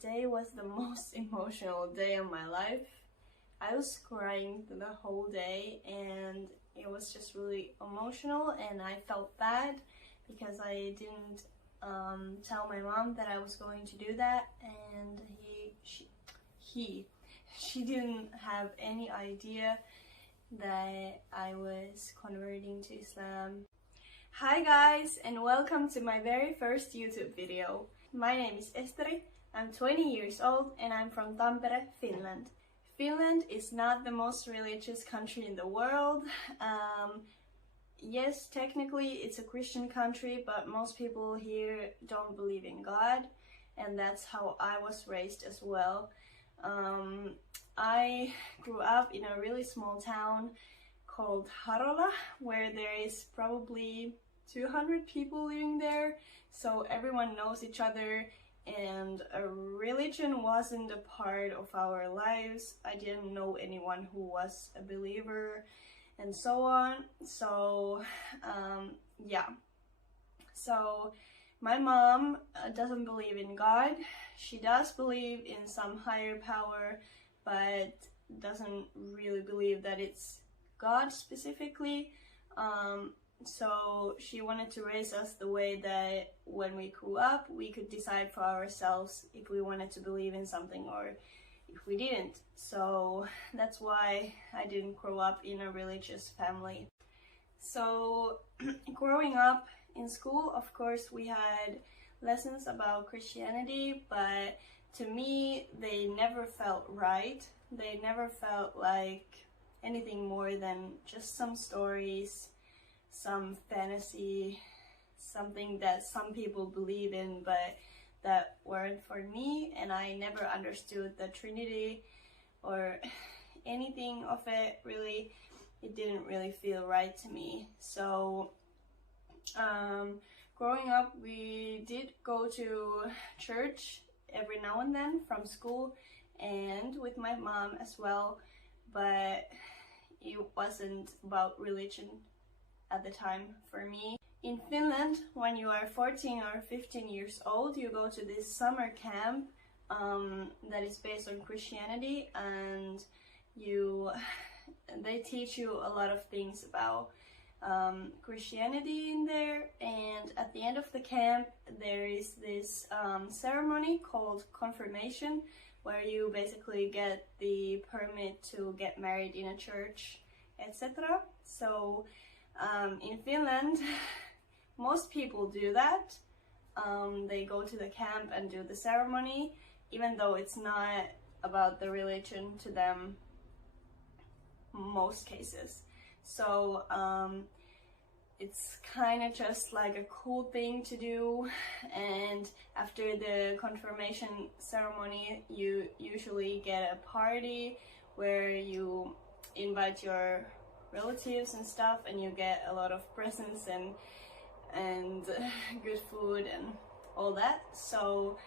today was the most emotional day of my life. I was crying the whole day and it was just really emotional, and I felt bad because I didn't tell my mom that I was going to do that, and she didn't have any idea that I was converting to Islam. Hi guys, and welcome to my very first YouTube video. My name is Esteri, I'm 20 years old and I'm from Tampere, Finland. Finland is not the most religious country in the world. Yes, technically it's a Christian country, but most people here don't believe in God, and that's how I was raised as well. I grew up in a really small town called Harola, where there is probably 200 people living there, so everyone knows each other, and a religion wasn't a part of our lives. I didn't know anyone who was a believer and so on. So yeah, so my mom doesn't believe in God. She does believe in some higher power, but doesn't really believe that it's God specifically. So she wanted to raise us the way that when we grew up, we could decide for ourselves if we wanted to believe in something or if we didn't. So that's why I didn't grow up in a religious family. So growing up in school, of course, we had lessons about Christianity, but to me, they never felt right. They never felt like anything more than just some stories, some fantasy, something that some people believe in, but that weren't for me, and I never understood the Trinity or anything of it, really. It didn't really feel right to me. So growing up, we did go to church every now and then from school and with my mom as well, but it wasn't about religion at the time for me. In Finland, when you are 14 or 15 years old, you go to this summer camp that is based on Christianity, and they teach you a lot of things about Christianity in there. And at the end of the camp, there is this ceremony called confirmation, where you basically get the permit to get married in a church, etc. So in Finland, most people do that. They go to the camp and do the ceremony, even though it's not about the religion to them, most cases. So it's kind of just like a cool thing to do, and after the confirmation ceremony, you usually get a party where you invite your relatives and stuff, and you get a lot of presents and good food and all that. So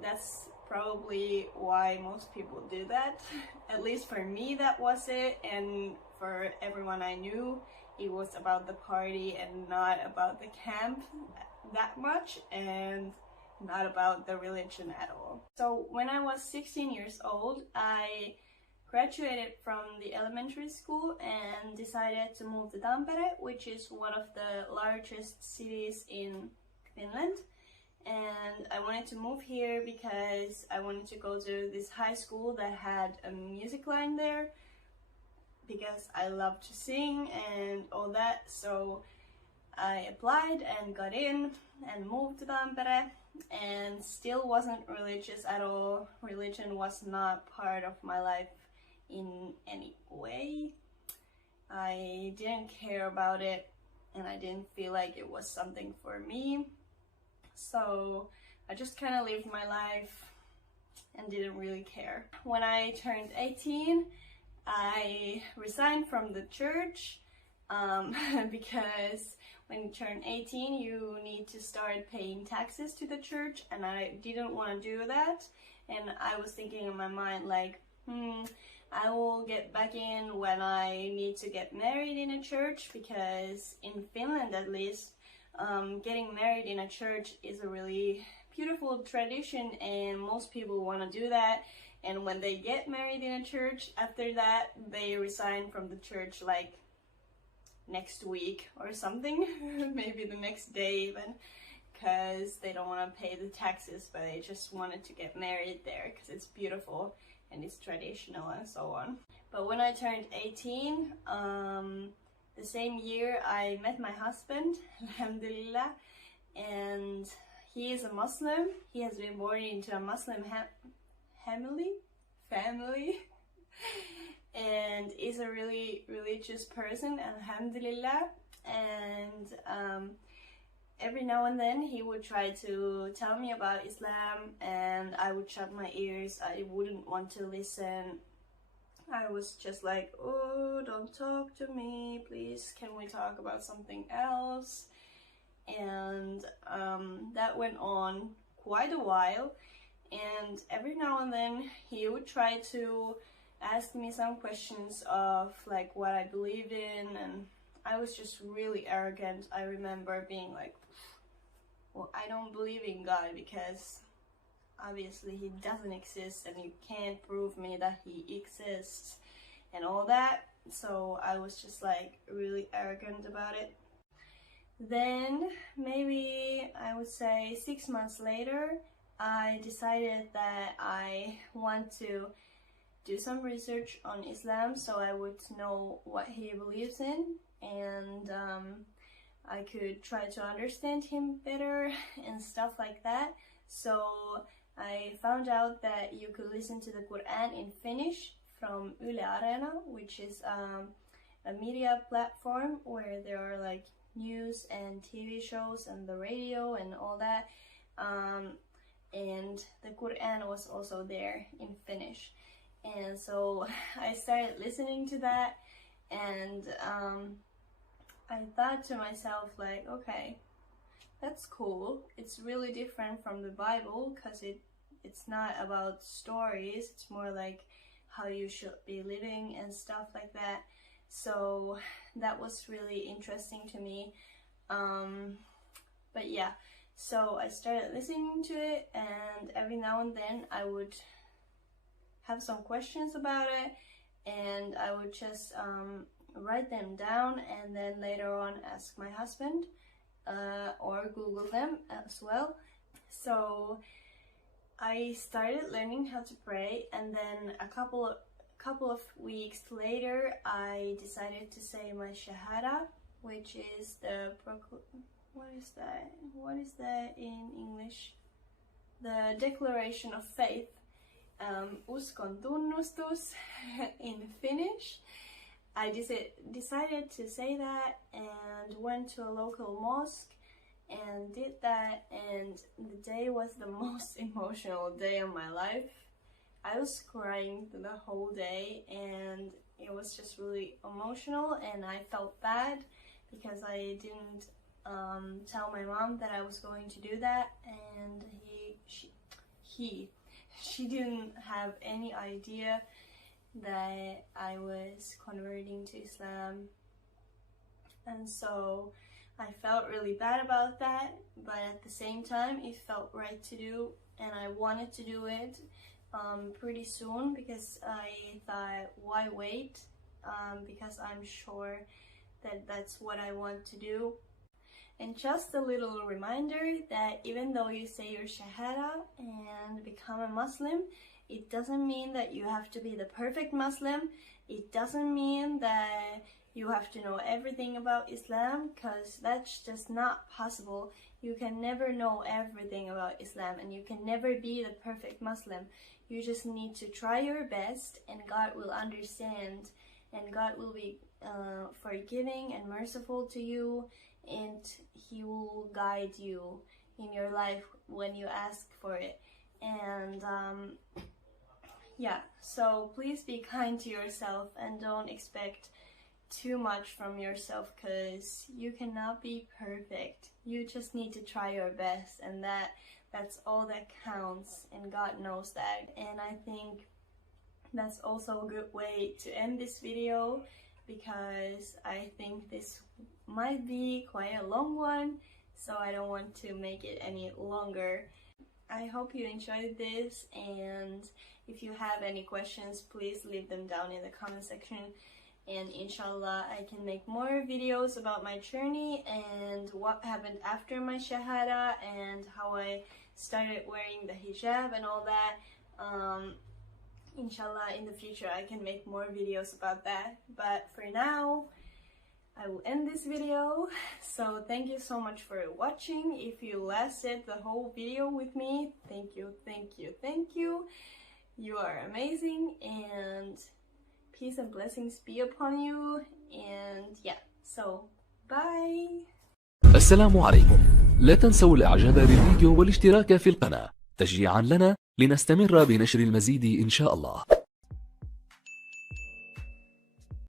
that's probably why most people do that. At least for me, that was it, and for everyone I knew, it was about the party and not about the camp that much, and not about the religion at all. So when I was 16 years old, I graduated from the elementary school and decided to move to Tampere, which is one of the largest cities in Finland. And I wanted to move here because I wanted to go to this high school that had a music line there, because I love to sing and all that. So I applied and got in and moved to Tampere, and still wasn't religious at all. Religion was not part of my life in any way. I didn't care about it, and I didn't feel like it was something for me. So I just kind of lived my life and didn't really care. When I turned 18, I resigned from the church because when you turn 18, you need to start paying taxes to the church, and I didn't want to do that. And I was thinking in my mind like, I will get back in when I need to get married in a church, because in Finland at least, getting married in a church is a really beautiful tradition, and most people want to do that. And when they get married in a church, after that they resign from the church like next week or something, maybe the next day even, because they don't want to pay the taxes, but they just wanted to get married there because it's beautiful and it's traditional and so on. But when I turned 18, the same year I met my husband, alhamdulillah, and he is a Muslim. He has been born into a Muslim family and is a really religious person, alhamdulillah. And every now and then he would try to tell me about Islam, and I would shut my ears. I wouldn't want to listen. I was just like, oh, don't talk to me, please, can we talk about something else? And that went on quite a while, and every now and then he would try to ask me some questions of like what I believed in, and I was just really arrogant. I remember being like, well, I don't believe in God because obviously he doesn't exist and you can't prove me that he exists and all that. So I was just like really arrogant about it. Then maybe I would say 6 months later, I decided that I want to do some research on Islam so I would know what he believes in, and I could try to understand him better and stuff like that. So I found out that you could listen to the Quran in Finnish from Yle Arena, which is a media platform where there are like news and TV shows and the radio and all that. And the Quran was also there in Finnish. And so I started listening to that, and I thought to myself like, okay, that's cool. It's really different from the Bible because it's not about stories, it's more like how you should be living and stuff like that. So that was really interesting to me. But yeah, so I started listening to it, and every now and then I would have some questions about it, and I would just write them down and then later on ask my husband or Google them as well. So I started learning how to pray, and then a couple of weeks later I decided to say my shahada, which is the what is that in English? The declaration of faith. Uskon tunnustus in Finnish. I decided to say that and went to a local mosque and did that, and the day was the most emotional day of my life. I was crying the whole day, and it was just really emotional, and I felt bad because I didn't tell my mom that I was going to do that, and she didn't have any idea that I was converting to Islam. And so I felt really bad about that, but at the same time it felt right to do, and I wanted to do it pretty soon because I thought, why wait? Because I'm sure that that's what I want to do. And just a little reminder that even though you say your shahada and become a Muslim, it doesn't mean that you have to be the perfect Muslim. It doesn't mean that you have to know everything about Islam, because that's just not possible. You can never know everything about Islam, and you can never be the perfect Muslim. You just need to try your best, and God will understand, and God will be forgiving and merciful to you, and He will guide you in your life when you ask for it. And yeah, so please be kind to yourself and don't expect too much from yourself, because you cannot be perfect. You just need to try your best, and that's all that counts, and God knows that. And I think that's also a good way to end this video, because I think this might be quite a long one, so I don't want to make it any longer. I hope you enjoyed this, and if you have any questions, please leave them down in the comment section. And inshallah, I can make more videos about my journey and what happened after my shahada and how I started wearing the hijab and all that. Inshallah, in the future I can make more videos about that. But for now, I will end this video. So thank you so much for watching. If you lasted the whole video with me, thank you, thank you, thank you. You are amazing, and peace and blessings be upon you. And yeah, so bye. السلام عليكم. لا تنسوا الاعجاب بالفيديو والاشتراك في القناة تشجيعا لنا لنستمر بنشر المزيد إن شاء الله.